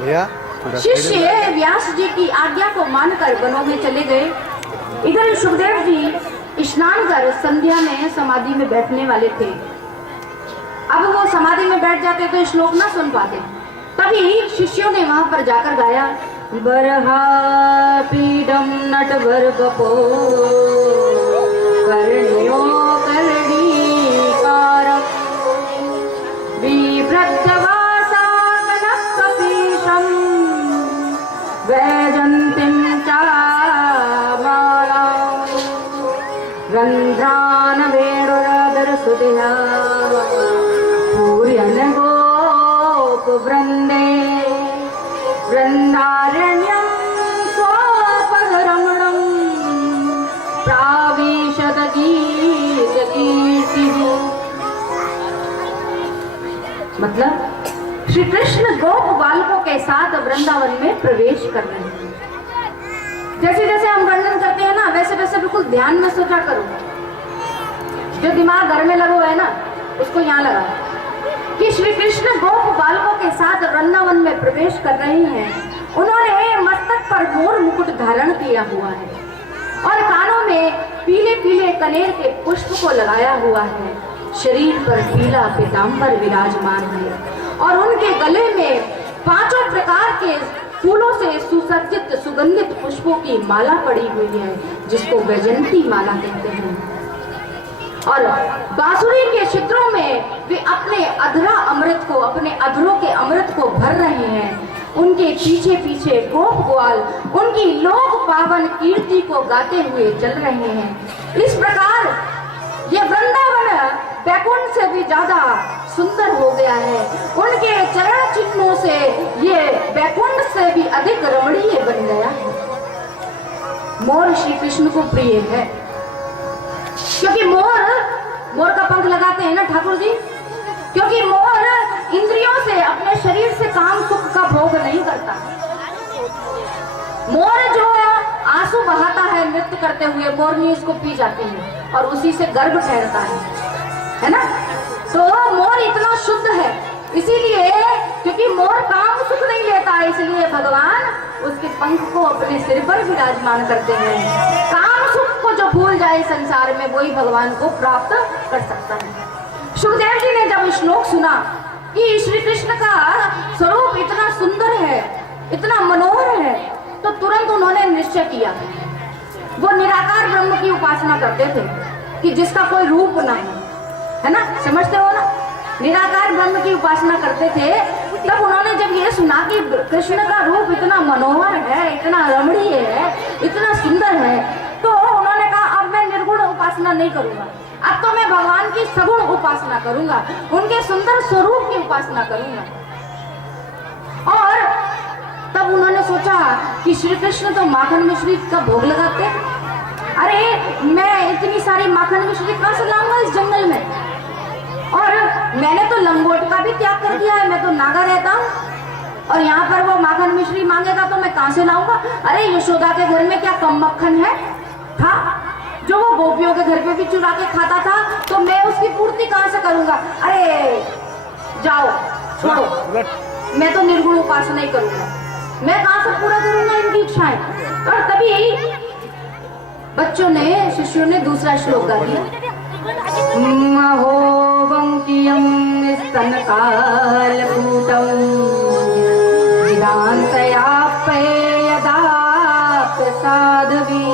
शिष्य व्यास जी की आज्ञा को मानकर वनों में चले गए। इधर सुखदेव जी स्नान कर संध्या में समाधि में बैठने वाले थे। अब वो समाधि में बैठ जाते तो श्लोक ना सुन पाते। तभी शिष्यों ने वहां पर जाकर गाया, बरहा पीडम नटवर कपो कर्ण्यो कर्णीकारं विवृद्धवासा कनकपीशं वैजन्तीं चामालां रन्ध्रान् वेणुरादरसुधिया पूर्यन् गोपवृन्दे वृन्दारण्यं स्वपदरमणं प्राविशद गीतकीर्तिः। मतलब श्री कृष्ण गोप बालकों के साथ वृंदावन में प्रवेश कर रहे हैं। जैसे जैसे हम वर्णन करते हैं ना, वैसे वैसे बिल्कुल ध्यान में सोचा करो। जो दिमाग घर में लगा हुआ है ना, उसको यहाँ लगा कि श्री कृष्ण गोप बालकों के साथ वृंदावन में प्रवेश कर रहे हैं। उन्होंने मस्तक पर मोर मुकुट धारण किया हुआ है और कानों में पीले पीले कनेर के पुष्प को लगाया हुआ है। शरीर पर पीला पीतांबर विराजमान है और उनके गले में 5 प्रकार के फूलों से सुसज्जित सुगंधित पुष्पों की माला पड़ी हुई है, जिसको वैजंती माला कहते हैं। और बांसुरी के छिद्रों में वे अपने अधरा अमृत को, अपने अधरों के अमृत को भर रहे हैं। उनके पीछे पीछे गोप ग्वाल उनकी लोक पावन कीर्ति को गाते हुए चल रहे हैं। इस प्रकार ये वृंदावन बैकुंठ से भी ज्यादा सुंदर हो गया है। उनके चरण चिन्हों से ये बैकुंठ से भी अधिक रमणीय बन गया है। मोर श्री कृष्ण को प्रिय है, क्योंकि मोर का पंख लगाते हैं ना ठाकुर जी, क्योंकि मोर इंद्रियों से, अपने शरीर से काम सुख का भोग नहीं करता। मोर जो आंसू बहाता है नृत्य करते हुए, मोरनी उसको पी जाती है और उसी से गर्भ ठहरता है ना। तो मोर इतना शुद्ध है, इसीलिए क्योंकि मोर काम सुख नहीं लेता है, इसलिए भगवान उसके पंख को अपने सिर पर विराजमान करते हैं। काम सुख को जो भूल जाए संसार में, वही भगवान को प्राप्त कर सकता है। सुखदेव जी ने जब श्लोक सुना कि श्री कृष्ण का स्वरूप इतना सुंदर है, इतना मनोहर है, तो तुरंत उन्होंने निश्चय किया। वो निराकार ब्रह्म की उपासना करते थे कि जिसका कोई रूप ना हो, है ना, समझते हो ना। निराकार ब्रह्म की उपासना करते थे। तब उन्होंने जब ये सुना कि कृष्ण का रूप इतना मनोहर है, इतना रमणीय है, इतना सुंदर है, तो उन्होंने कहा अब मैं निर्गुण उपासना नहीं करूंगा, अब तो मैं भगवान की सगुण उपासना करूंगा, उनके सुंदर स्वरूप की उपासना करूंगा। और तब उन्होंने सोचा कि श्री कृष्ण तो माखन मिश्री का भोग लगाते हैं। अरे मैं इतनी सारी माखन मिश्री कहां से लाऊंगा इस जंगल में, और मैंने तो लंगोट का भी त्याग कर दिया है, मैं तो नागा रहता हूँ, और यहाँ पर वो माखन मिश्री मांगेगा तो मैं कहां से लाऊंगा। अरे यशोदा के घर में क्या कम मक्खन है था, जो वो गोपियों के घर पे भी चुरा के खाता था, तो मैं उसकी पूर्ति कहां से करूंगा। अरे जाओ छोड़ो, मैं तो निर्गुण उपासना ही करूंगा, मैं कहां से पूरा करूंगा इनकी इच्छाएं। और तभी बच्चों ने, शिष्यों ने दूसरा श्लोक गा दिया, महोवंकियं स्तनकालकूटं विदान्तयाप्ये यदा प्रसादवी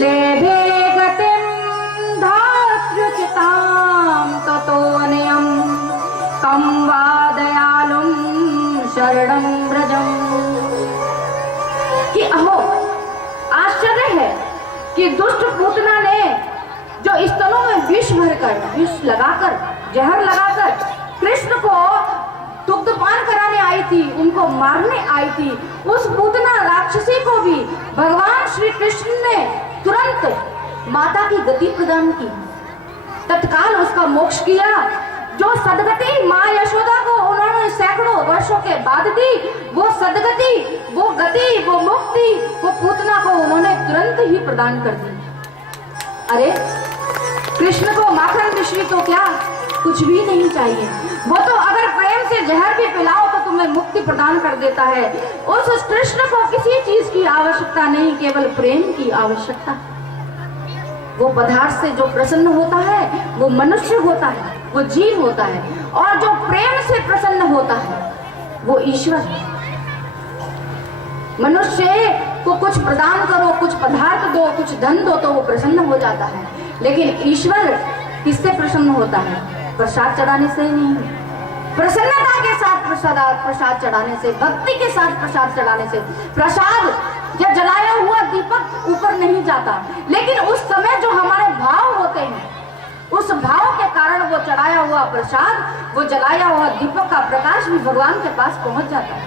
लेभे गतिं धात्र्युचितां ततोऽन्यं तं वा दयालुं शरणं व्रजम्। कि अहो आश्चर्य है कि दुष्ट पूतना ने जो स्तनों में विष भरकर, विष लगाकर, जहर लगाकर कृष्ण को दुग्धपान कराने आई थी, उनको मारने आई थी, उस पूतना राक्षसी को भी भगवान श्री कृष्ण ने तुरंत माता की गति प्रदान की, तत्काल उसका मोक्ष किया। जो सदगति माँ यशोदा को उन्होंने सैकड़ों वर्षों के बाद दी, वो सदगति, वो गति, वो मुक्ति, वो पूतना को उन्होंने तुरंत ही प्रदान कर दी। अरे कृष्ण को माखन मिश्री तो क्या, कुछ भी नहीं चाहिए। वो तो अगर प्रेम से जहर भी पिलाओ तो तुम्हें मुक्ति प्रदान कर देता है। उस कृष्ण को किसी चीज की आवश्यकता नहीं, केवल प्रेम की आवश्यकता। वो पदार्थ से जो प्रसन्न होता है वो मनुष्य होता है, वो जीव होता है, और जो प्रेम से प्रसन्न होता है वो ईश्वर है। मनुष्य को कुछ प्रदान करो, कुछ पदार्थ दो, कुछ धन दो तो वो प्रसन्न हो जाता है, लेकिन ईश्वर किससे प्रसन्न होता है? प्रसाद चढ़ाने से नहीं, प्रसन्नता के साथ प्रसाद चढ़ाने से, भक्ति के साथ प्रसाद चढ़ाने से। प्रसाद या जलाया हुआ दीपक ऊपर नहीं जाता, लेकिन उस समय जो हमारे भाव होते हैं, उस भाव के कारण वो चढ़ाया हुआ प्रसाद, वो जलाया हुआ दीपक का प्रकाश भी भगवान के पास पहुंच जाता है।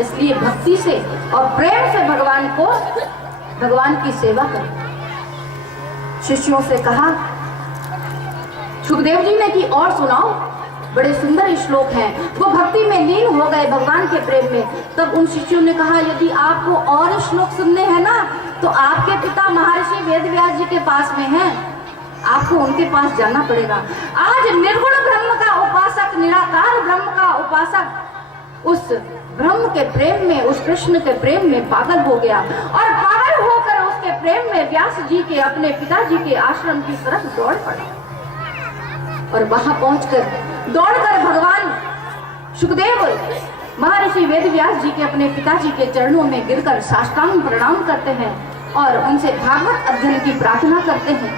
इसलिए भक्ति से और प्रेम से भगवान की सेवा करें। शिष्यों से कहा, सुखदेव जी ने कि और सुनाओ, बड़े सुंदर श्लोक हैं। वो भक्ति में लीन हो गए, भगवान के प्रेम में। तब उन शिष्यों ने कहा, यदि आपको और श्लोक सुनने हैं ना तो आपके पिता महर्षि वेदव्यास जी के पास में हैं, आपको उनके पास जाना पड़ेगा। आज निर्गुण ब्रह्म का उपासक, निराकार ब्रह्म का उपासक उस ब्रह्म के प्रेम में, उस कृष्ण के प्रेम में पागल हो गया, और पागल होकर उसके प्रेम में व्यास जी के, अपने पिताजी के आश्रम की तरफ दौड़ पड़ा। और वहां पहुंचकर दौड़कर भगवान सुखदेव महर्षि वेदव्यास जी के, अपने पिताजी के चरणों में गिरकर साष्टांग प्रणाम करते हैं और उनसे भागवत अध्ययन की प्रार्थना करते हैं।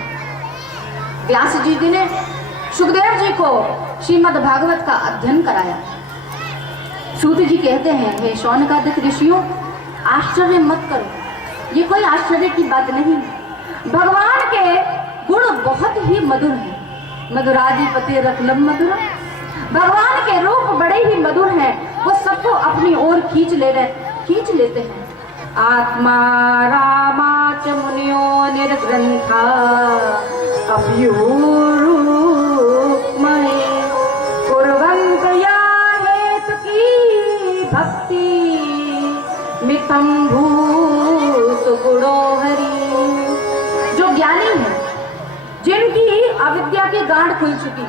व्यास जी ने सुखदेव जी को श्रीमद् भागवत का अध्ययन कराया। सूत जी कहते हैं, हे शौनकादिक ऋषियों, आश्चर्य मत करो, ये कोई आश्चर्य की बात नहीं। भगवान के गुण बहुत ही मधुर हैं। मधुराधिपति रखलम मधुर, भगवान के रूप बड़े ही मधुर हैं, वो सबको अपनी ओर खींच लेते हैं। आत्मा रामाच मुनियो निर्ग्रंथा अभ्यूरूपमये कुर्वन्त या हेतु की भक्ति मितम भूत गुणो हरि। जो ज्ञानी है, जिनकी अविद्या की गांठ खुल चुकी,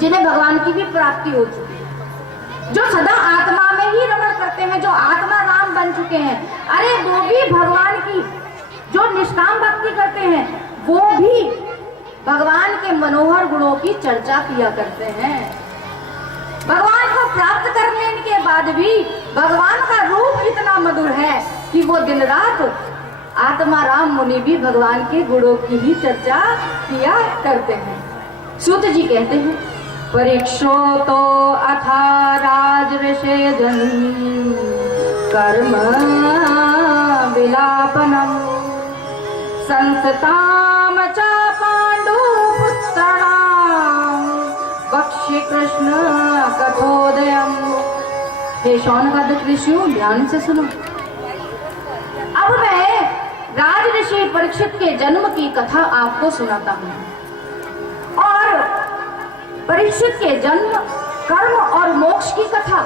जिन्हें भगवान की भी प्राप्ति हो चुकी, जो सदा आत्मा में ही रमण करते हैं, जो आत्मा राम बन चुके हैं, अरे वो भी भगवान की जो निष्काम भक्ति करते हैं, वो भी भगवान के मनोहर गुणों की चर्चा किया करते हैं। भगवान को प्राप्त करने के बाद भी भगवान का रूप इतना मधुर है कि वो दिन रात आत्मा राम मुनि भी भगवान के गुणों की ही चर्चा किया करते हैं। सूत जी कहते हैं, परीक्षो तो अथा राजऋषेजन कर्म विलापनम संसताम च पांडु पुत्राणाम बक्ष्य कृष्ण कथोदयम। हे शौनकादिक ऋषियों, ध्यान से सुनो। अब मैं राजऋषि परीक्षित के जन्म की कथा आपको सुनाता हूँ, और परीक्षित के जन्म, कर्म और मोक्ष की कथा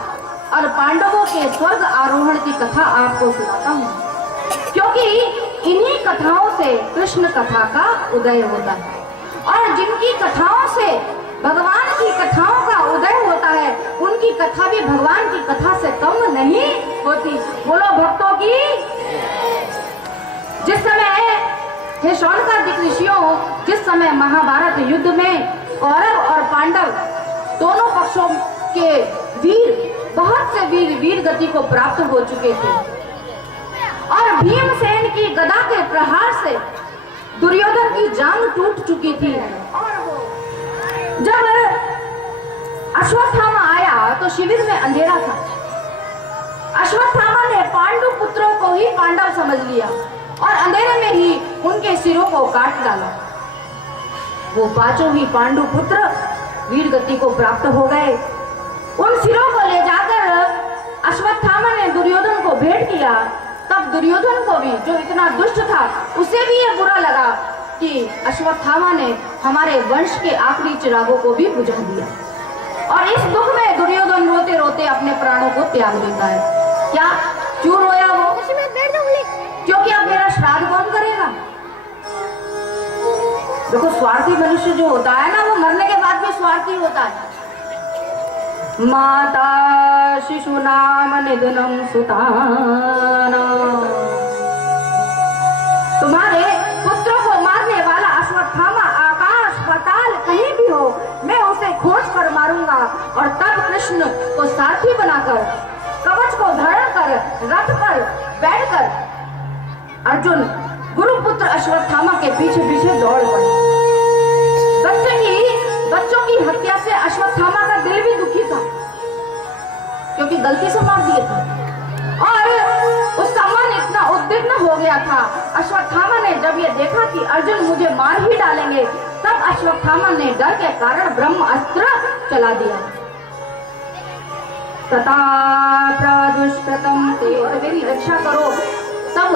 और पांडवों के स्वर्ग आरोहण की कथा आपको सुनाता हूँ, क्योंकि इन्हीं कथाओं से कृष्ण कथा का उदय होता है, और जिनकी कथाओं से भगवान की कथाओं का उदय होता है, उनकी कथा भी भगवान की कथा से कम नहीं होती। बोलो भक्तों की। जिस समय, हे शौनकादिक ऋषियों, जिस समय महाभारत युद्ध में कौरव और पांडव दोनों पक्षों के वीर, बहुत से वीर गति को प्राप्त हो चुके थे, और भीमसेन की गदा के प्रहार से दुर्योधन की जांघ टूट चुकी थी। जब अश्वत्थामा आया तो शिविर में अंधेरा था। अश्वत्थामा ने पांडु पुत्रों को ही पांडव समझ लिया और अंधेरे में ही उनके सिरों को काट डाला। वो पांचों ही पांडु पुत्र वीर गति को प्राप्त हो गए। उन सिरों को ले जाकर अश्वत्थामा ने दुर्योधन को भेंट किया। तब दुर्योधन को भी, जो इतना दुष्ट था, उसे भी ये बुरा लगा कि अश्वत्थामा ने हमारे वंश के आखिरी चिरागों को भी बुझा दिया, और इस दुख में दुर्योधन रोते रोते अपने प्राणों को त्याग देता है। क्या क्यों रोया वो? क्योंकि अब मेरा श्राद्ध कौन करेगा? देखो स्वार्थी मनुष्य जो होता है ना, वो मरने के बाद भी स्वार्थी होता है। माता शिशु नाम निधनम सुताना, तुम्हारे पुत्रों को मारने वाला अश्वत्थामा आकाश पाताल कहीं भी हो, मैं उसे खोज कर मारूंगा। और तब कृष्ण को सारथी बनाकर, कवच को धारण कर, रथ पर बैठकर अर्जुन गुरुपुत्र अश्वत्थामा के पीछे पीछे दौड़ पड़े। बच्चों की हत्या से अश्वत्थामा का दिल भी दुखी था, क्योंकि गलती से मार दिए थे, और उसका मन इतना उद्विग्न हो गया था। अश्वत्थामा ने जब ये देखा कि अर्जुन मुझे मार ही डालेंगे, तब अश्वत्थामा ने डर के कारण ब्रह्म अस्त्र चला दिया। तथा प्रदुष्टतम ते, और मेरी रक्षा करो। तब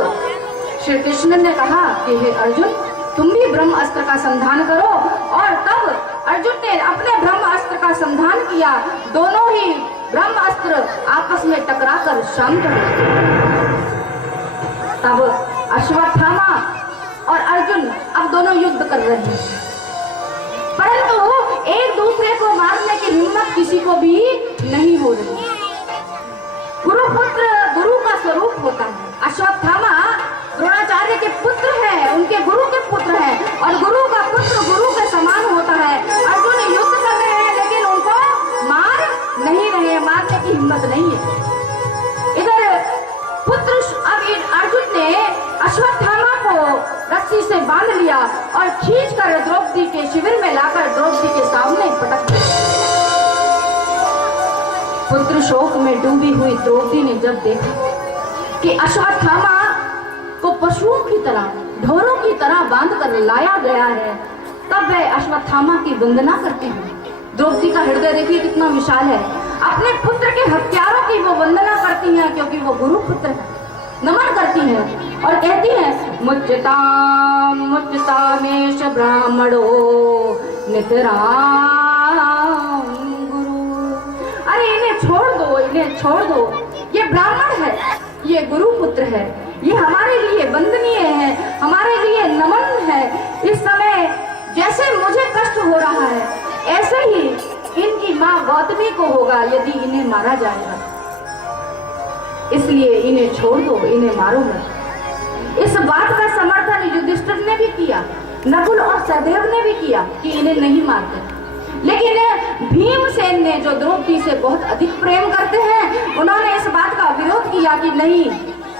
श्री कृष्ण ने कहा कि हे अर्जुन, तुम भी ब्रह्म अस्त्र का संधान करो। और तब अर्जुन ने अपने ब्रह्म अस्त्र का संधान किया। दोनों ही ब्रह्म अस्त्र आपस में टकराकर शांत हो गए। तब अश्वत्थामा और अर्जुन अब दोनों युद्ध कर रहे हैं, परंतु एक दूसरे को मारने की हिम्मत किसी को भी नहीं हो रही। गुरुपुत्र गुरु का स्वरूप होता है। अश्वत्थामा द्रोणाचार्य के पुत्र हैं, उनके गुरु के पुत्र हैं, और गुरु का पुत्र गुरु के समान होता है। अर्जुन युद्ध कर रहे हैं, लेकिन उनको मार नहीं रहे, मारने की हिम्मत नहीं है। इधर पुत्र अब अर्जुन ने अश्वत्थामा को रस्सी से बांध लिया और खींचकर द्रौपदी के शिविर में लाकर द्रौपदी के सामने पटक दिया। पुत्र शोक में डूबी हुई द्रौपदी ने जब देखा कि अश्वत्थामा को पशुओं की तरह, ढोरों की तरह बांधकर लाया गया है, तब वह अश्वत्थामा की वंदना करती है। द्रौपदी का हृदय देखिए कितना विशाल है। अपने पुत्र के हत्यारों की वो वंदना करती हैं, क्योंकि वो गुरु पुत्र है, नमन करती हैं और कहती हैं मुच्यताम मुच्यतामेश ब्राह्मणो नितराम गुरु। अरे इन्हें छोड़ दो, इन्हें छोड़ दो, ये ब्राह्मण है, ये गुरु पुत्र है, ये हमारे लिए वंदनीय है, हमारे लिए नमन है। इस समय जैसे मुझे कष्ट हो रहा है, ऐसे ही इनकी माँ गौतमी को होगा यदि इन्हें मारा जाएगा। इसलिए इन्हें छोड़ दो, इन्हें मारो मत। इस बात का समर्थन युधिष्ठिर ने भी किया, नकुल और सहदेव ने भी किया कि इन्हें नहीं मारते। लेकिन भीमसेन ने, जो द्रौपदी से बहुत अधिक प्रेम करते हैं, उन्होंने इस बात का विरोध किया कि नहीं,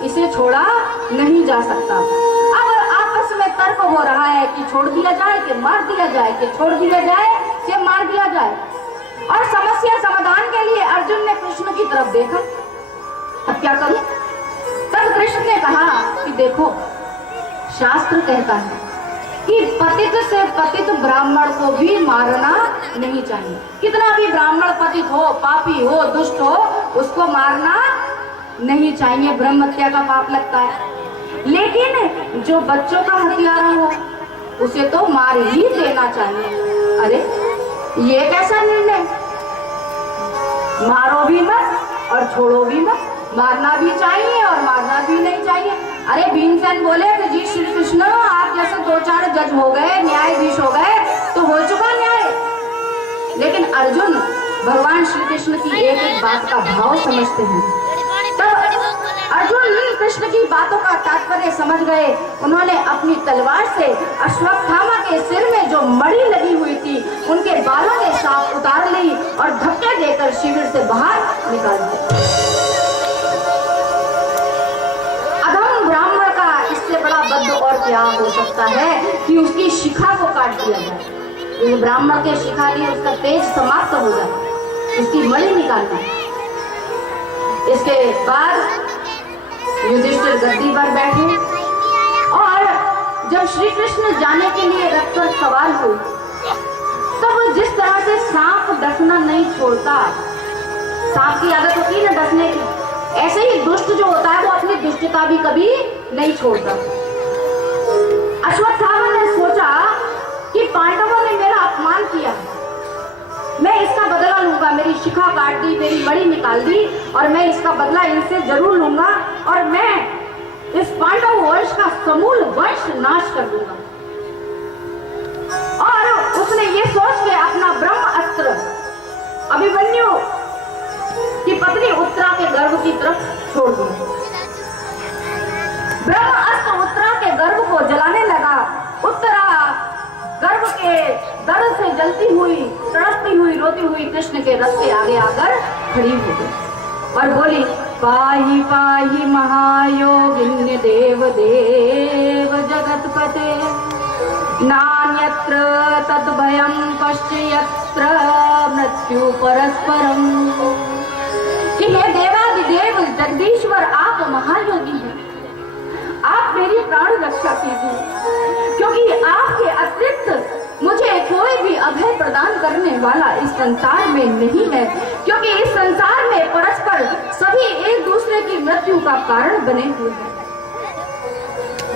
इसे छोड़ा नहीं जा सकता। अब आपस में तर्क हो रहा है कि छोड़ दिया जाए कि मार दिया जाए, कि छोड़ दिया जाए कि मार दिया जाए। और समस्या समाधान के लिए अर्जुन ने कृष्ण की तरफ देखा, अब क्या करूं? तब कृष्ण ने कहा कि देखो, शास्त्र कहता है कि पतित से पतित ब्राह्मण को भी मारना नहीं चाहिए। कितना भी ब्राह्मण पतित हो, पापी हो, दुष्ट हो, उसको मारना नहीं चाहिए, ब्रह्म हत्या का पाप लगता है। लेकिन जो बच्चों का हत्यारा हो, उसे तो मार ही देना चाहिए। अरे ये कैसा निर्णय? मारो भी मत और छोड़ो भी मत, मारना भी चाहिए और मारना भी नहीं चाहिए। अरे भीमसेन बोले कि जी श्री कृष्ण, आप जैसे 2-4 जज हो गए, न्यायाधीश हो गए, तो हो चुका न्याय। लेकिन अर्जुन भगवान श्री कृष्ण की एक एक बात का भाव समझते हैं। तब अर्जुन कृष्ण की बातों का तात्पर्य समझ गए। उन्होंने अपनी तलवार से अश्वत्थामा के सिर में जो मणि लगी हुई थी, उनके बालों के साथ उतार ली और धक्के देकर शिविर से बाहर निकाल दिया। अधम ब्राह्मण का इससे बड़ा बद्ध और क्या हो सकता है कि उसकी शिखा को काट दिया जाए। ब्राह्मण के शिखा लिए उसका तेज समाप्त हो जाए, उसकी मणि निकालना। इसके बाद युधिष्ठिर गद्दी पर बैठे और जब श्री कृष्ण जाने के लिए रथ पर सवार हुए, तब जिस तरह से सांप डसना नहीं छोड़ता, सांप की आदत होती है ना डसने की, ऐसे ही दुष्ट जो होता है वो अपनी दुष्टता भी कभी नहीं छोड़ता। अश्वत्थामा ने सोचा कि पांडवों ने मेरा अपमान किया, मैं इसका बदला लूंगा। मेरी शिखा काट दी, मेरी मणि निकाल दी, और मैं इसका बदला इनसे जरूर लूंगा और मैं इस पांडव वंश का समूल वंश नाश कर दूंगा। उन्होंने ये सोच के अपना ब्रह्मास्त्र अभिमन्यु की पत्नी उत्तरा के गर्भ की तरफ छोड़ दिया। ब्रह्मास्त्र उत्तरा के गर्भ को जलाने लगा। उत्तरा गर्भ के दर्द से जलती हुई, तड़पती हुई, रोती हुई कृष्ण के रथ के आगे आकर खड़ी हो गई और बोली, पाहि पाहि महायोगिन्य देव देव जगतपते, नान्यत्र तद्भयं पश्यत्र मृत्यु परस्परम। कि हे देवादिदेव जगदीश्वर, आप महायोगी हैं, आप मेरी प्राण रक्षा कीजिए, क्योंकि आपके अतिरिक्त मुझे कोई भी अभय प्रदान करने वाला इस संसार में नहीं है, क्योंकि इस संसार में परस्पर सभी एक दूसरे की मृत्यु का कारण बने हुए हैं।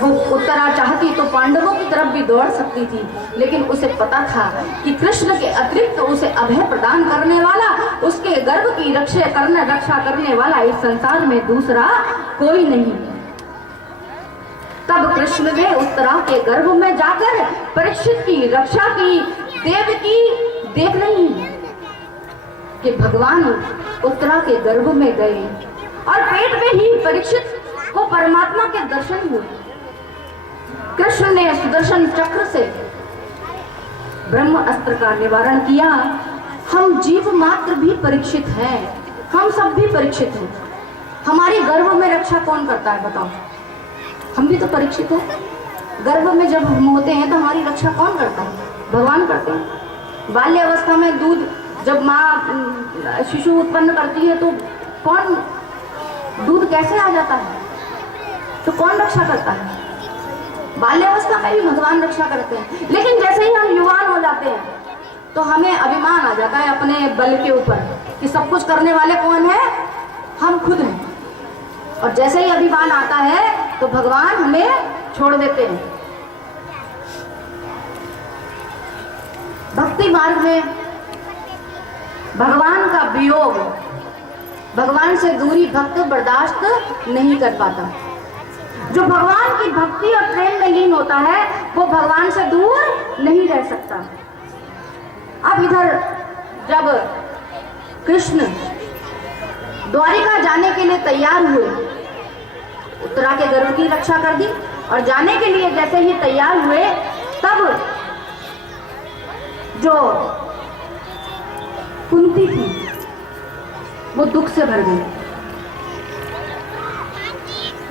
वो उत्तरा चाहती तो पांडवों की तरफ भी दौड़ सकती थी, लेकिन उसे पता था कि कृष्ण के अतिरिक्त उसे अभय प्रदान करने वाला, उसके गर्भ की रक्षा करने वाला इस संसार में दूसरा कोई नहीं। तब कृष्ण ने उत्तरा के गर्भ में जाकर परीक्षित की रक्षा की। देवकी देख रही कि भगवान उत्तरा के गर्भ में गए और पेट में ही परीक्षित को परमात्मा के दर्शन हुए। कृष्ण ने सुदर्शन चक्र से ब्रह्म अस्त्र का निवारण किया। हम जीव मात्र भी परीक्षित हैं, हम सब भी परीक्षित हैं। हमारी गर्भ में रक्षा कौन करता है बताओ? हम भी तो परीक्षित हैं। गर्भ में जब हम होते हैं तो हमारी रक्षा कौन करता है? भगवान करते हैं। बाल्य अवस्था में दूध जब माँ शिशु उत्पन्न करती है तो कौन, दूध कैसे आ जाता है? तो कौन रक्षा करता है? बाल्यावस्था में भी भगवान रक्षा करते हैं। लेकिन जैसे ही हम युवान हो जाते हैं तो हमें अभिमान आ जाता है अपने बल के ऊपर कि सब कुछ करने वाले कौन है? हम खुद हैं। और जैसे ही अभिमान आता है तो भगवान हमें छोड़ देते हैं। भक्ति मार्ग में भगवान का वियोग, भगवान से दूरी भक्त बर्दाश्त नहीं कर पाता। जो भगवान की भक्ति और प्रेम में लीन होता है वो भगवान से दूर नहीं रह सकता। अब इधर जब कृष्ण द्वारिका जाने के लिए तैयार हुए, उत्तरा के गर्भ की रक्षा कर दी और जाने के लिए जैसे ही तैयार हुए तब जो कुंती थी वो दुख से भर गई।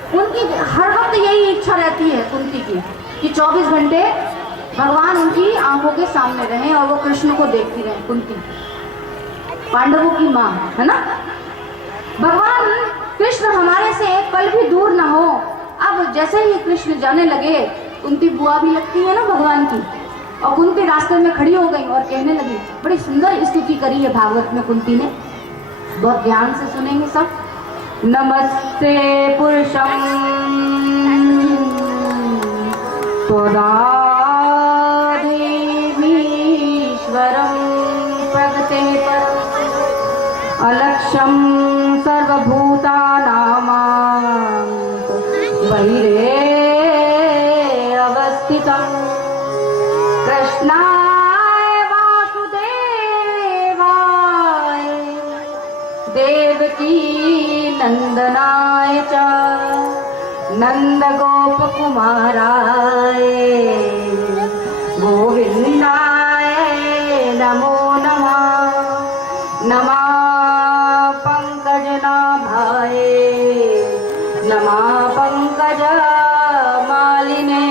उनकी हर वक्त यही इच्छा रहती है कुंती की कि 24 घंटे भगवान उनकी आंखों के सामने रहें और वो कृष्ण को देखती रहें। कुंती पांडवों की माँ है ना। भगवान कृष्ण हमारे से एक पल भी दूर ना हो। अब जैसे ही कृष्ण जाने लगे, कुंती बुआ भी लगती है ना भगवान की, और कुंती रास्ते में खड़ी हो गई और कहने लगी। बड़ी सुंदर स्तुति करी है भागवत में कुंती ने, बहुत ध्यान से सुनेंगे सब। नमस्ते पुरुषं त्वदादेवीश्वरं प्रगते परं अलक्ष्यं सर्वभूतानां बहिरे अवस्थितं कृष्णाय वासुदेवाय देवकी नंदनाय च नंद गोप कुमाराय गोविंदाय नमो नमः। नमः पंकजनाभाय नमः पंकज मालिने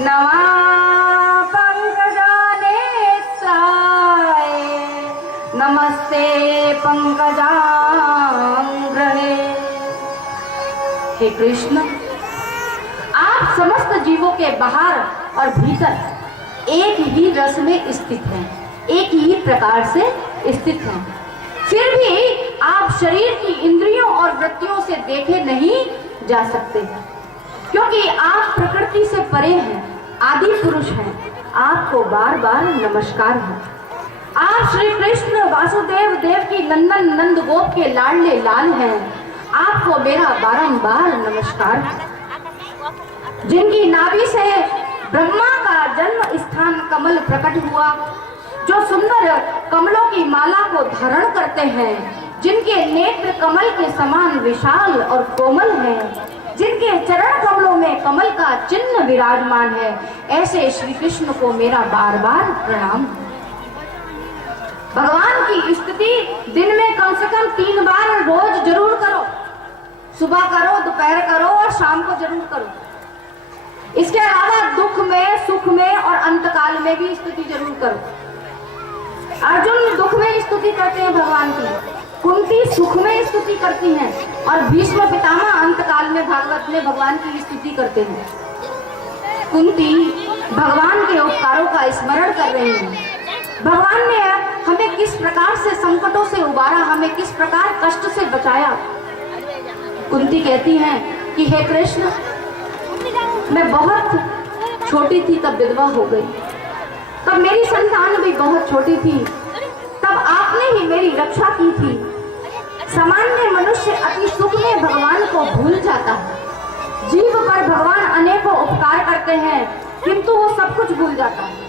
नमः पंकजानेत्राय नमस्ते पंकजांग्रहे। हे कृष्ण, आप समस्त जीवों के बाहर और भीतर एक ही रस में स्थित हैं, एक ही प्रकार से स्थित हैं। फिर भी आप शरीर की इंद्रियों और वृत्तियों से देखे नहीं जा सकते, क्योंकि आप प्रकृति से परे हैं, आदि पुरुष हैं। आपको बार बार नमस्कार है। आप श्री कृष्ण वासुदेव देव की नंदन नंद गोप के लाडले लाल हैं। आपको मेरा बारंबार नमस्कार है। जिनकी नाभि से ब्रह्मा का जन्म स्थान कमल प्रकट हुआ, जो सुंदर कमलों की माला को धारण करते हैं, जिनके नेत्र कमल के समान विशाल और कोमल हैं, जिनके चरण कमलों में कमल का चिन्ह विराजमान है, ऐसे श्री कृष्ण को मेरा बार बार प्रणाम। भगवान की स्तुति दिन में कम से कम 3 बार रोज जरूर करो। सुबह करो, दोपहर करो और शाम को जरूर करो। इसके अलावा दुख में, सुख में और अंतकाल में भी स्तुति जरूर करो। अर्जुन दुख में स्तुति करते हैं भगवान की, कुंती सुख में स्तुति करती हैं और भीष्म पितामह अंतकाल में भागवत में भगवान की स्तुति करते हैं। कुंती भगवान के उपकारों का स्मरण कर रही हैं। भगवान ने हमें किस प्रकार से संकटों से उबारा, हमें किस प्रकार कष्ट से बचाया। कुंती कहती हैं कि हे कृष्ण, मैं बहुत छोटी थी तब विधवा हो गई, तब मेरी संतान भी बहुत छोटी थी, तब आपने ही मेरी रक्षा की थी। सामान्य मनुष्य अति सुख में भगवान को भूल जाता है। जीव पर भगवान अनेकों उपकार करते हैं, किंतु वो सब कुछ भूल जाता है।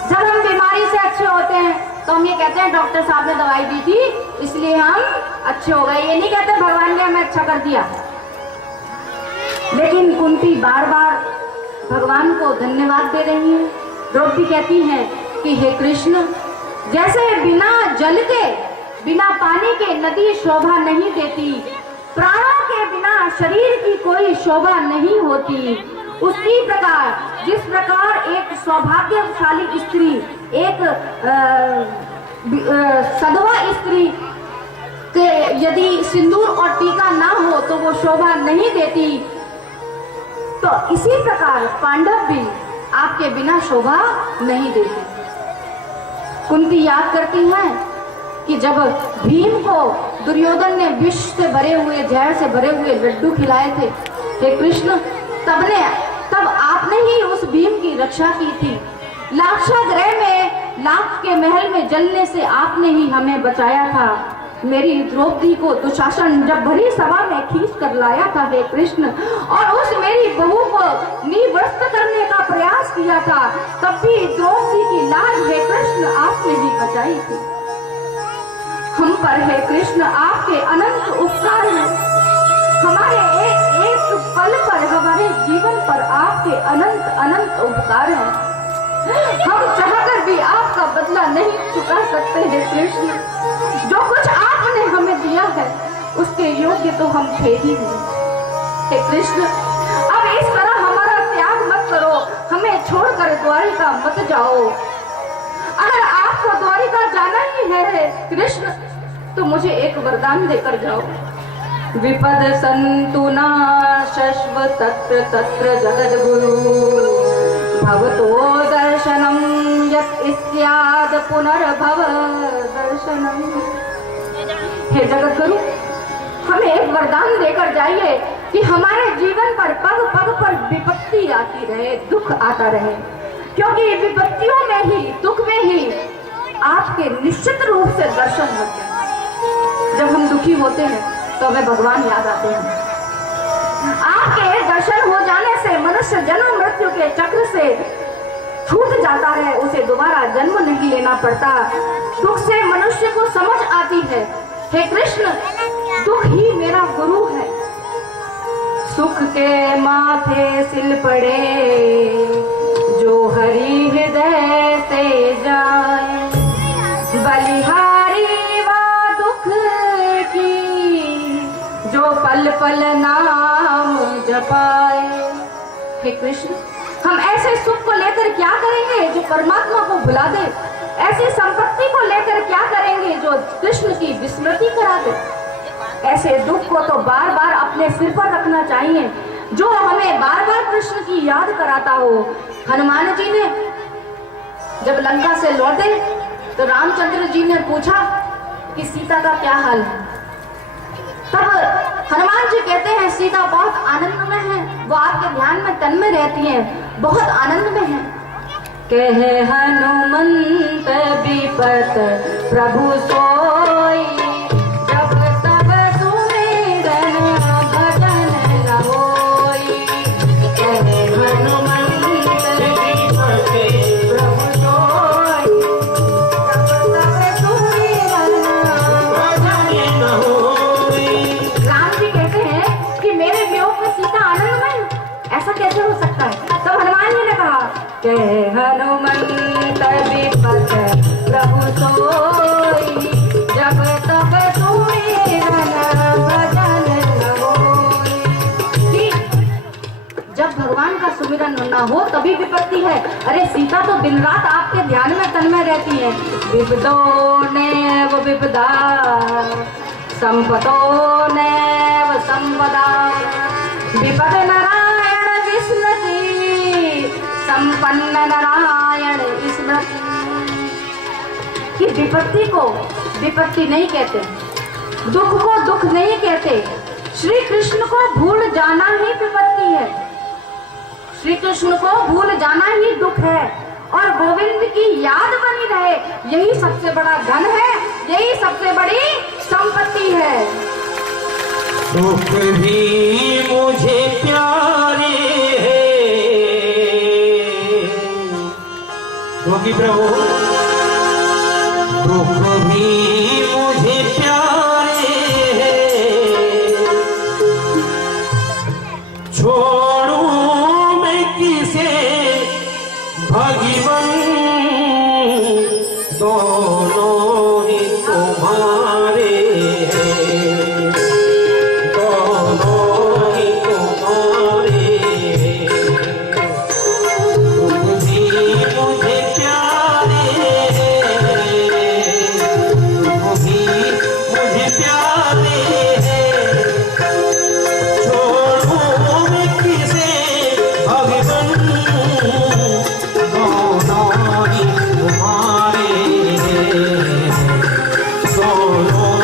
जब हम बीमारी से अच्छे होते हैं तो हम ये कहते हैं डॉक्टर साहब ने दवाई दी थी इसलिए हम अच्छे हो गए, ये नहीं कहते भगवान ने हमें अच्छा कर दिया। लेकिन कुंती बार बार भगवान को धन्यवाद दे रही है। द्रौपदी कहती हैं कि हे कृष्ण, जैसे बिना जल के, बिना पानी के नदी शोभा नहीं देती, प्राणों के बिना शरीर की कोई शोभा नहीं होती, उसी प्रकार जिस प्रकार एक सौभाग्यशाली स्त्री, एक सधवा स्त्री के यदि सिंदूर और टीका ना हो तो वो शोभा नहीं देती, तो इसी प्रकार पांडव भी आपके बिना शोभा नहीं देते। कुंती याद करती हैं कि जब भीम को दुर्योधन ने विष से भरे हुए, जहर से भरे हुए लड्डू खिलाए थे, हे कृष्ण, तब आपने ही उस भीम की रक्षा की थी। लाक्षागृह में, लाख के महल में जलने से आपने ही हमें बचाया था। मेरी द्रौपदी को दुशासन जब भरी सभा में खींच कर लाया था हे कृष्ण, और उस मेरी बहू को निवस्त करने का प्रयास किया था, तब भी द्रौपदी की लाज हे कृष्ण आपने ही बचाई थी। हम पर हे कृष्ण आपके अनंत उपकार हैं। हमारे एक एक पल पर, हमारे जीवन पर आपके अनंत अनंत उपकार हैं। हम चाहकर भी आपका बदला नहीं चुका सकते हे कृष्ण। जो कुछ आपने हमें दिया है उसके योग्य तो हम थे ही नहीं। हे कृष्ण, अब इस तरह हमारा त्याग मत करो, हमें छोड़कर द्वारिका मत जाओ। अगर आपको द्वारिका जाना ही है कृष्ण, तो मुझे एक वरदान देकर जाओ। विपद संतु न शश्व तत्र तत्र जगद्गुरु, भवतो दर्शनम यत् स्याद् पुनर्भव दर्शनम। हे जगद्गुरु, हमें एक वरदान देकर जाइए कि हमारे जीवन पर पग पग पर विपत्ति आती रहे, दुख आता रहे, क्योंकि विपत्तियों में ही, दुख में ही आपके निश्चित रूप से दर्शन होते हैं। जब हम दुखी होते हैं तो हमें भगवान याद आते हैं। आपके दर्शन हो जाने से मनुष्य जन्म मृत्यु के चक्र से छूट जाता है, उसे दोबारा जन्म नहीं लेना पड़ता। दुख से मनुष्य को समझ आती है, हे कृष्ण, दुख ही मेरा गुरु है। सुख के माथे सिल पड़े जो हरि हृदय से जाए, बलिहारी वा दुख की जो पल पल नाम जपाए। हे कृष्ण, हम ऐसे सुख को लेकर क्या करेंगे जो परमात्मा को भुला दे? ऐसी संपत्ति को लेकर क्या करेंगे जो कृष्ण की विस्मृति करा दे? ऐसे दुख को तो बार बार अपने सिर पर रखना चाहिए, जो हमें बार बार कृष्ण की याद कराता हो। हनुमान जी ने जब लंका से लौटे तो रामचंद्र जी ने पूछा कि सीता का क्या हाल है। तब हनुमान जी कहते हैं सीता बहुत आनंद में है, वो आपके ध्यान में तन में रहती है, बहुत आनंद में है। कहे हनुमंत विपत प्रभु सोई, जब तब सुमिरन भजन न होई। कहे हनुमंत ना हो तभी विपत्ति है। अरे सीता तो दिन रात आपके ध्यान में तन्मय रहती है। विपदो नैव विपदा संपदो नैव संपदा विपद नारायण विस्मृति संपन्न नारायण स्मृति। कि विपत्ति को विपत्ति नहीं कहते, दुख को दुख नहीं कहते। श्री कृष्ण को भूल जाना ही विपत्ति है, श्री कृष्ण को भूल जाना ही दुख है। और गोविंद की याद बनी रहे, यही सबसे बड़ा धन है, यही सबसे बड़ी संपत्ति है। सुख भी मुझे प्यारे हैं, क्योंकि प्रभु दुख भी मुझे प्यारे हैं। छोड़ूं मैं किसे भगवन, दोनों ही तुम्हारे हैं, दोनों ही तुम्हारे हैं। तुम भी मुझे प्यारे हैं, तुम भी मुझे प्यारे हैं। छोड़ूं मैं किसे भगवन, दोनों ही तुम्हारे हैं, दोनों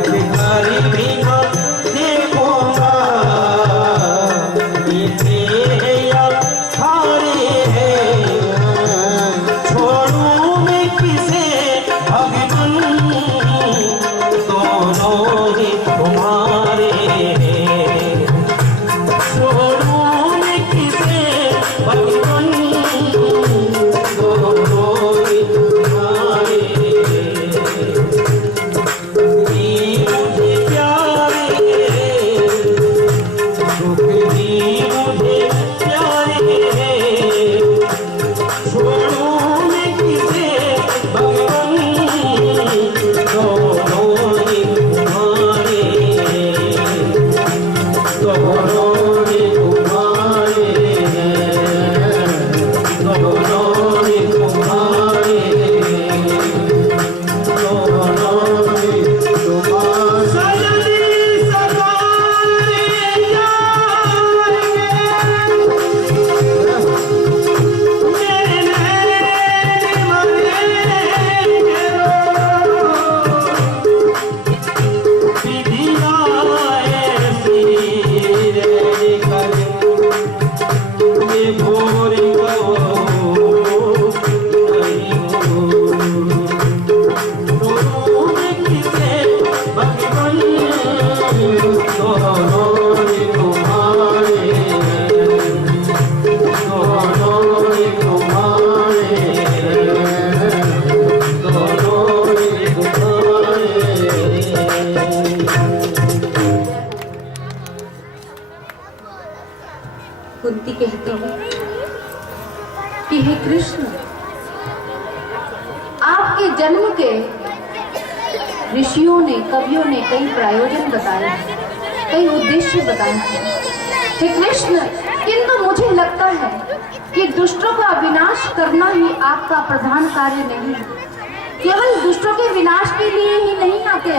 भिखारी भी ना देखूंगा, मीठे हैं या खारे हैं, छोड़ूं मैं किसे भगवन, दोनों ही तुम्हारे हैं, छोड़ूं मैं किसे भगवन, दोनों ही तुम्हारे हैं। मुझे प्यारे, सुख भी मुझे प्यारे, छोड़ूं मैं किसे भगवन, दोनों ही तुम्हारे, दोनों ही तुम्हारे, दोनों ही तुम्हारे, दोनों ही तुम्हारे। सजनी सवारे जाएंगे, मेरे नैन मरेंगे, विधिया ऐसी रे करूं, ये भोरी को नहीं हूँ, दोनों में किसे भगवन, दोनों ही तुम्हारे, दोनों ही तुम्हारे, दोनों ही तुम्हारे। कुंती कहती है कि हे कृष्ण, आपके जन्म के ऋषियों ने, कवियों ने कई प्रयोजन बताए हैं, कई उद्देश्य बताए हैं हे कृष्ण, किंतु मुझे लगता है कि दुष्टों का विनाश करना ही आपका प्रधान कार्य नहीं है। केवल दुष्टों के विनाश के लिए ही नहीं आते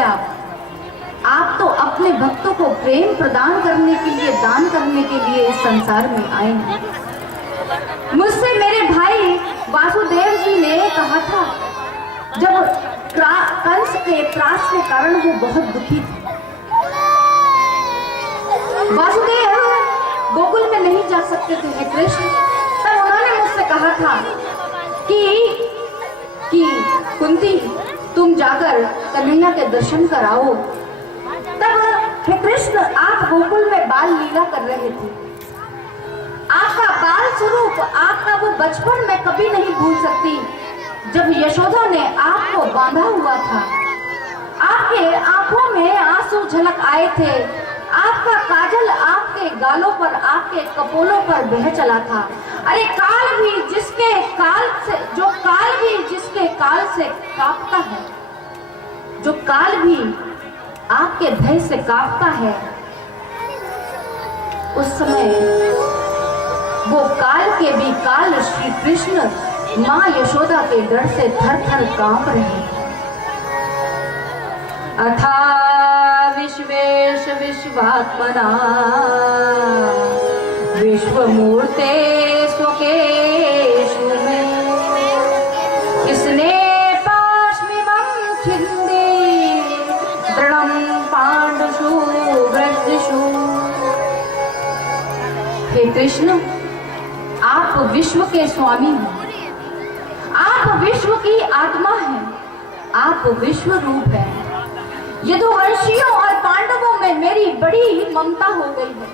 आप तो अपने भक्तों को प्रेम प्रदान करने के लिए, दान करने के लिए इस संसार में आए हैं। मुझसे मेरे भाई वासुदेव जी ने कहा था, जब कंस के त्रास के कारण वो बहुत दुखी थे, वासुदेव गोकुल में नहीं जा सकते थे हे कृष्ण, तब उन्होंने मुझसे कहा था कि कुंती तुम जाकर कन्हैया के दर्शन कराओ। तब हे कृष्ण आप गोकुल में बाल लीला कर रहे थे, आपका बाल स्वरूप, आपका वो बचपन मैं कभी नहीं भूल सकती, जब यशोदा ने आपको बांधा हुआ था, आपके आंखों में आंसू झलक आए थे, आपका काजल आपके गालों पर, आपके कपोलों पर बह चला था। अरे काल भी जिसके काल से, जो काल भी जिसके काल से कांपता है, जो काल भी आपके भय से कांपता है, उस समय वो काल के भी काल श्री कृष्ण माँ यशोदा के डर से थर थर कांप रहे हैं। अथा विश्वेश विश्वात्मना विश्वमूर्ते स्वकेशु में, किसने पाशमिमं छिन्दी दृढ़ं पाण्डुषु व्रजषु। हे कृष्ण, आप विश्व के स्वामी हैं, आप विश्व की आत्मा हैं, आप विश्व रूप हैं। यदुवंशियों और पांडवों में मेरी बड़ी ममता हो गई है,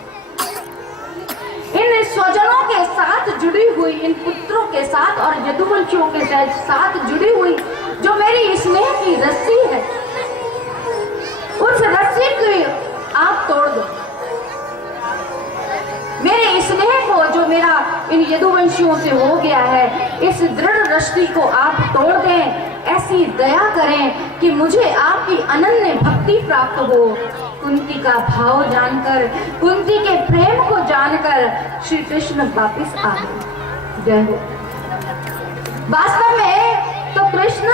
इन स्वजनों के साथ जुड़ी हुई, इन पुत्रों के साथ और यदुवंशियों के साथ जुड़ी हुई जो मेरी स्नेह की रस्सी है, उस रस्सी को आप तोड़ दो। मेरे स्नेह को, जो मेरा इन यदुवंशियों से हो गया है, इस दृढ़ रस्सी को आप तोड़ दें। ऐसी दया करें कि मुझे आपकी अनन्य भक्ति प्राप्त हो। कुंती का भाव जानकर, कुंती के प्रेम को जानकर श्री कृष्ण वापिस आ गए। जय हो। वास्तव में तो कृष्ण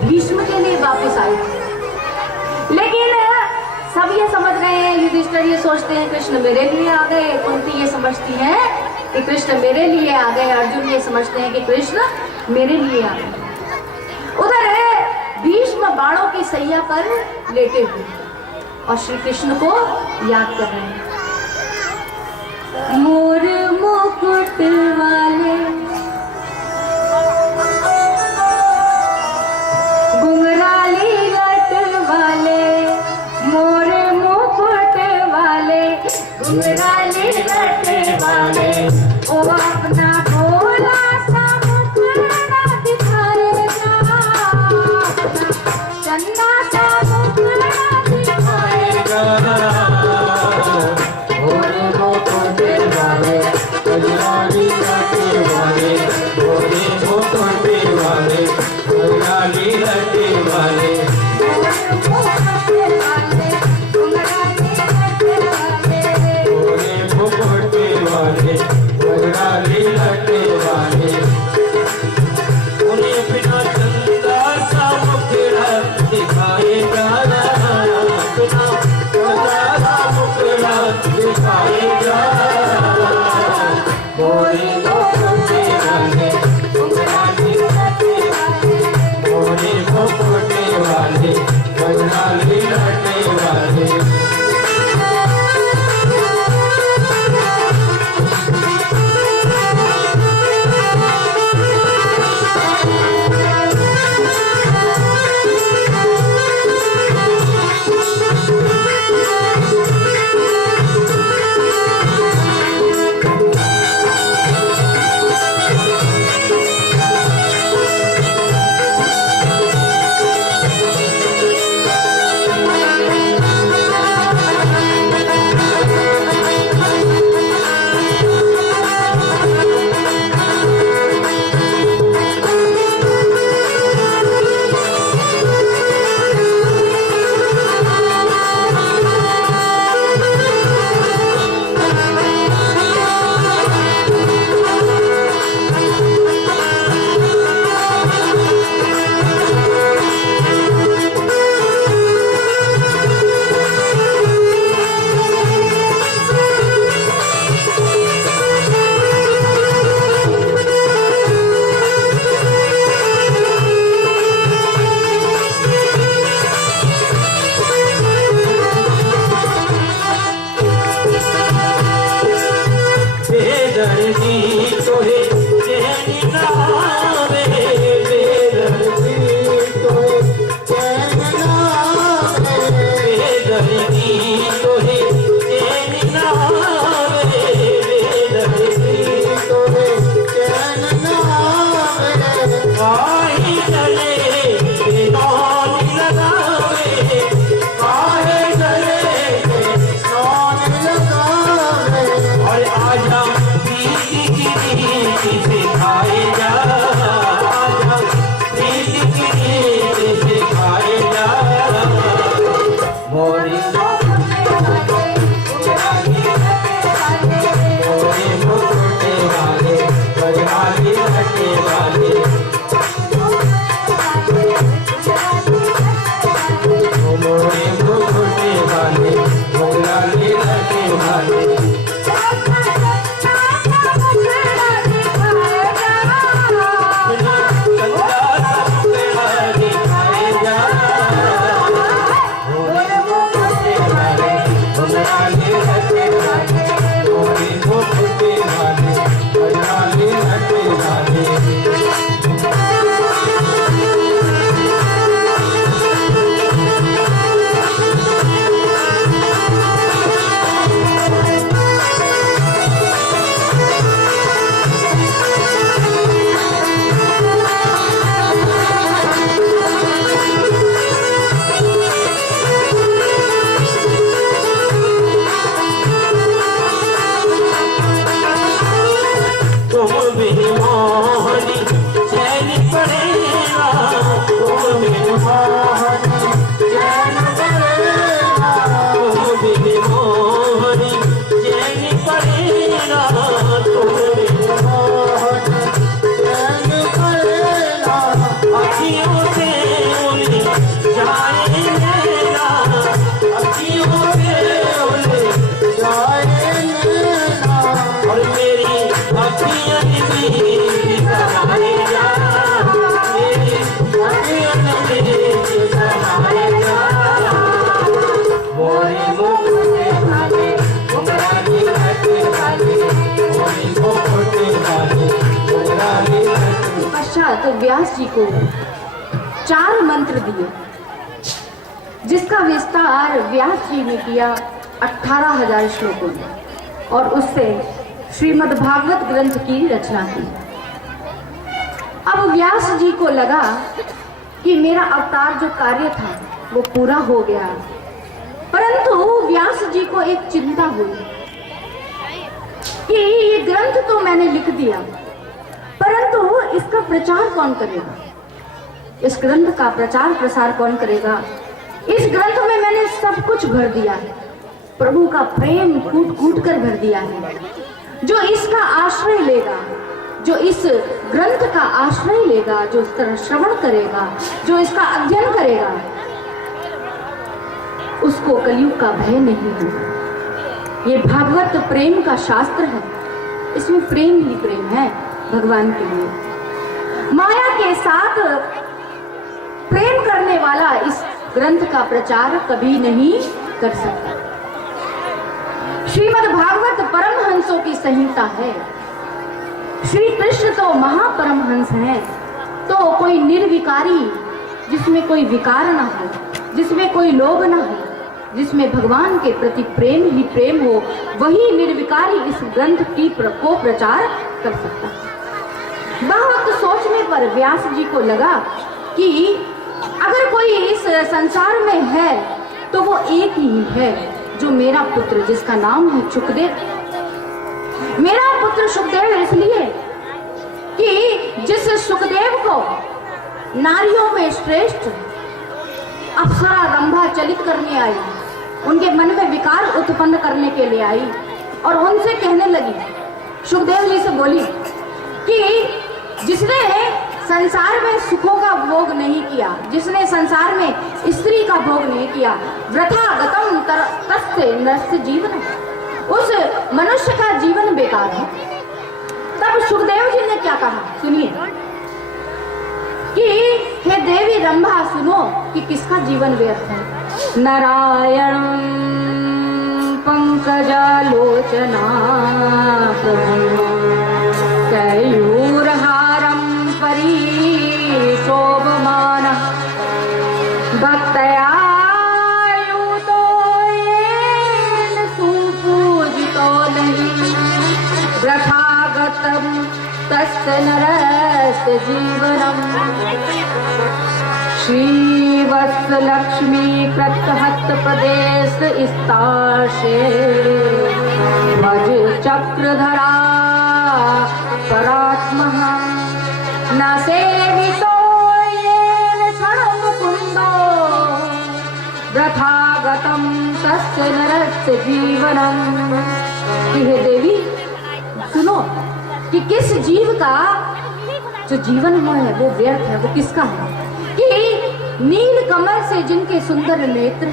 भीष्म के लिए वापिस आए, लेकिन सब ये समझ रहे हैं, युधिष्ठिर ये सोचते हैं कृष्ण मेरे लिए आ गए, कुंती ये समझती है कि कृष्ण मेरे लिए आ गए, अर्जुन ये समझते हैं कि कृष्ण मेरे लिए आ गए। उधर भीष्म बाणों की सैया पर लेटे हुए और श्री कृष्ण को याद कर रहे हैं। मोर मुकुट वाले घुंघराली लट वाले, मोर मुकुट वाले घुंघराली लट वाले, ओ अपना भोला सा मुखड़ा दिखाएगा, अपना चंदा सा मुखड़ा दिखाएगा। मोर मुकुट वाले घुंघराली लट वाले, मोर मुकुट वाले घुंघराली लट वाले, मोर मुकुट वाले घुंघराली लट मोरे मुकुट वाले घुंघराली लट वाले मोरे मुकुट वाले घुंघराली लट। पश्चात व्यास जी को 4 मंत्र दिए, जिसका विस्तार व्यास जी ने किया 18,000 श्लोकों में, और उससे श्रीमद् भागवत ग्रंथ की रचना की। अब व्यास जी को लगा कि मेरा अवतार जो कार्य था वो पूरा हो गया, परंतु व्यास जी को एक चिंता हुई कि ये ग्रंथ तो मैंने लिख दिया, परंतु इसका प्रचार कौन करेगा, इस ग्रंथ का प्रचार प्रसार कौन करेगा। इस ग्रंथ में मैंने सब कुछ भर दिया है, प्रभु का प्रेम कूट कूट कर भर दिया है। जो इसका आश्रय लेगा, जो इस ग्रंथ का आश्रय लेगा, जो इसका श्रवण करेगा, जो इसका अध्ययन करेगा, उसको कलयुग का भय नहीं होगा। ये भागवत प्रेम का शास्त्र है, इसमें प्रेम ही प्रेम है भगवान के लिए। माया के साथ प्रेम करने वाला इस ग्रंथ का प्रचार कभी नहीं कर सकता। श्रीमद् भागवत परमहंसों की संहिता है। श्री कृष्ण तो महापरमहंस हैं, तो कोई निर्विकारी, जिसमें कोई विकार ना हो, जिसमें कोई लोभ ना हो, जिसमें भगवान के प्रति प्रेम ही प्रेम हो, वही निर्विकारी इस ग्रंथ की को प्रचार कर सकता है। बहुत सोचने पर व्यास जी को लगा कि अगर कोई इस संसार में है तो वो एक ही है, जो मेरा पुत्र, जिसका नाम है सुखदेव। मेरा पुत्र सुखदेव इसलिए कि जिस सुखदेव को नारियों में श्रेष्ठ अप्सरा रंभा चलित करने आई, उनके मन में विकार उत्पन्न करने के लिए आई और उनसे कहने लगी, सुखदेव जी से बोली कि जिसने संसार में सुखों का भोग नहीं किया, जिसने संसार में स्त्री का भोग नहीं किया, वृथा गतम तस्य नरस्य जीवन, उस मनुष्य का जीवन बेकार है। तब सुखदेव जी ने क्या कहा, सुनिए कि हे देवी रंभा, सुनो कि किसका जीवन व्यर्थ है। नारायण पंकजालोचना कैयूरहारम परिशोभमान भक्तया युतो येन सुपूजितो नहीं वृथागतं तस्य नरस्य जीवनम्। श्रीवत्सलक्ष्मी प्रत्यहत प्रदेश स्ताशे भज चक्रधरा परात्मः न सेवितो येन क्षणमुकुन्दो वृथागतं तस्य नरस्य जीवनम्। हे देवी सुनो कि किस जीव का जो जीवन हुआ है वो व्यर्थ है, वो किसका है कि नील कमल से जिनके सुंदर नेत्र,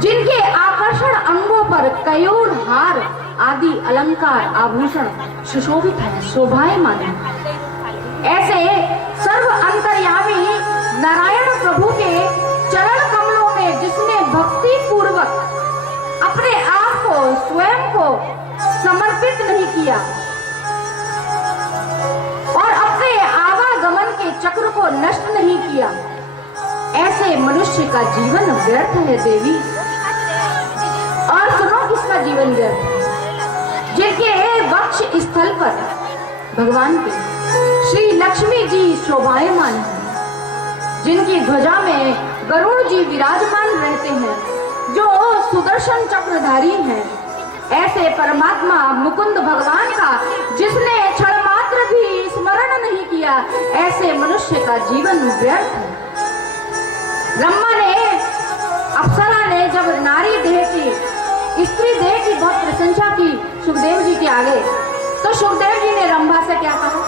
जिनके आकर्षण अंगों पर कयूर हार आदि अलंकार आभूषण सुशोभित है, शोभायमान है, ऐसे सर्व अंतर्यामी नारायण प्रभु के चरण कमलों में जिसने भक्ति पूर्वक अपने आप को, स्वयं को समर्पित नहीं किया और अपने आवागमन के चक्र को नष्ट नहीं किया, ऐसे मनुष्य का जीवन व्यर्थ है देवी। और सुनो किसका जीवन व्यर्थ है, जिनके वक्ष स्थल पर भगवान के श्री लक्ष्मी जी शोभायमान है, जिनकी ध्वजा में गरुड़ जी विराजमान रहते हैं, जो सुदर्शन चक्रधारी हैं, ऐसे परमात्मा मुकुंद भगवान का जिसने क्षण मात्र भी स्मरण नहीं किया, ऐसे मनुष्य का जीवन व्यर्थ है। ब्रह्मा ने, अप्सरा ने जब नारी देह की, स्त्री देह की बहुत प्रशंसा की सुखदेव जी के आगे, तो सुखदेव जी ने रंभा से क्या कहा,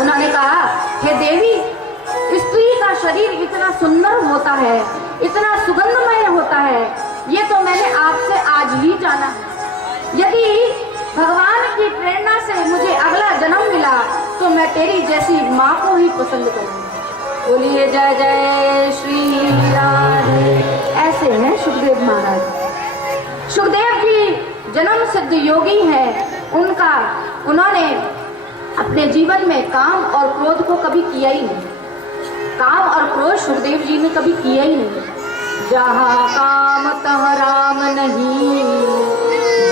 उन्होंने कहा, हे देवी, स्त्री का शरीर इतना सुंदर होता है, इतना सुगंधमय होता है, ये तो मैंने आपसे आज ही जाना है। यदि भगवान की प्रेरणा से मुझे अगला जन्म मिला तो मैं तेरी जैसी माँ को ही पसंद करूंगी। बोलिए जय जय श्री राधे। ऐसे हैं सुखदेव महाराज। सुखदेव जी जन्म सिद्ध योगी हैं। उन्होंने अपने जीवन में काम और क्रोध को कभी किया ही नहीं। काम और क्रोध सुखदेव जी ने कभी किया ही नहीं। जहाँ काम तहाँ राम नहीं,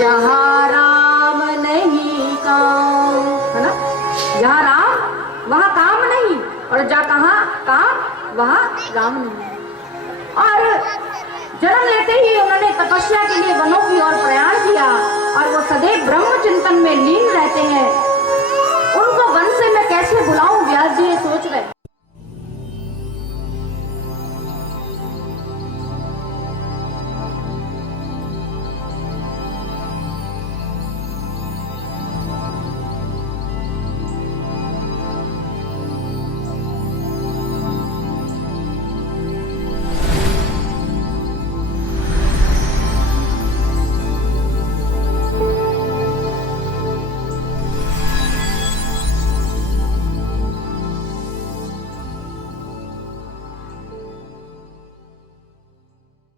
जहाँ राम नहीं काम, है ना। जहाँ राम वहाँ काम नहीं, और जहाँ कहाँ काम वहाँ राम नहीं। और जन्म लेते ही उन्होंने तपस्या के लिए वनों की ओर प्रयाण किया और वो सदैव ब्रह्म चिंतन में लीन रहते हैं। उनको वन से मैं कैसे बुलाऊं, व्यास जी ये सोच रहे।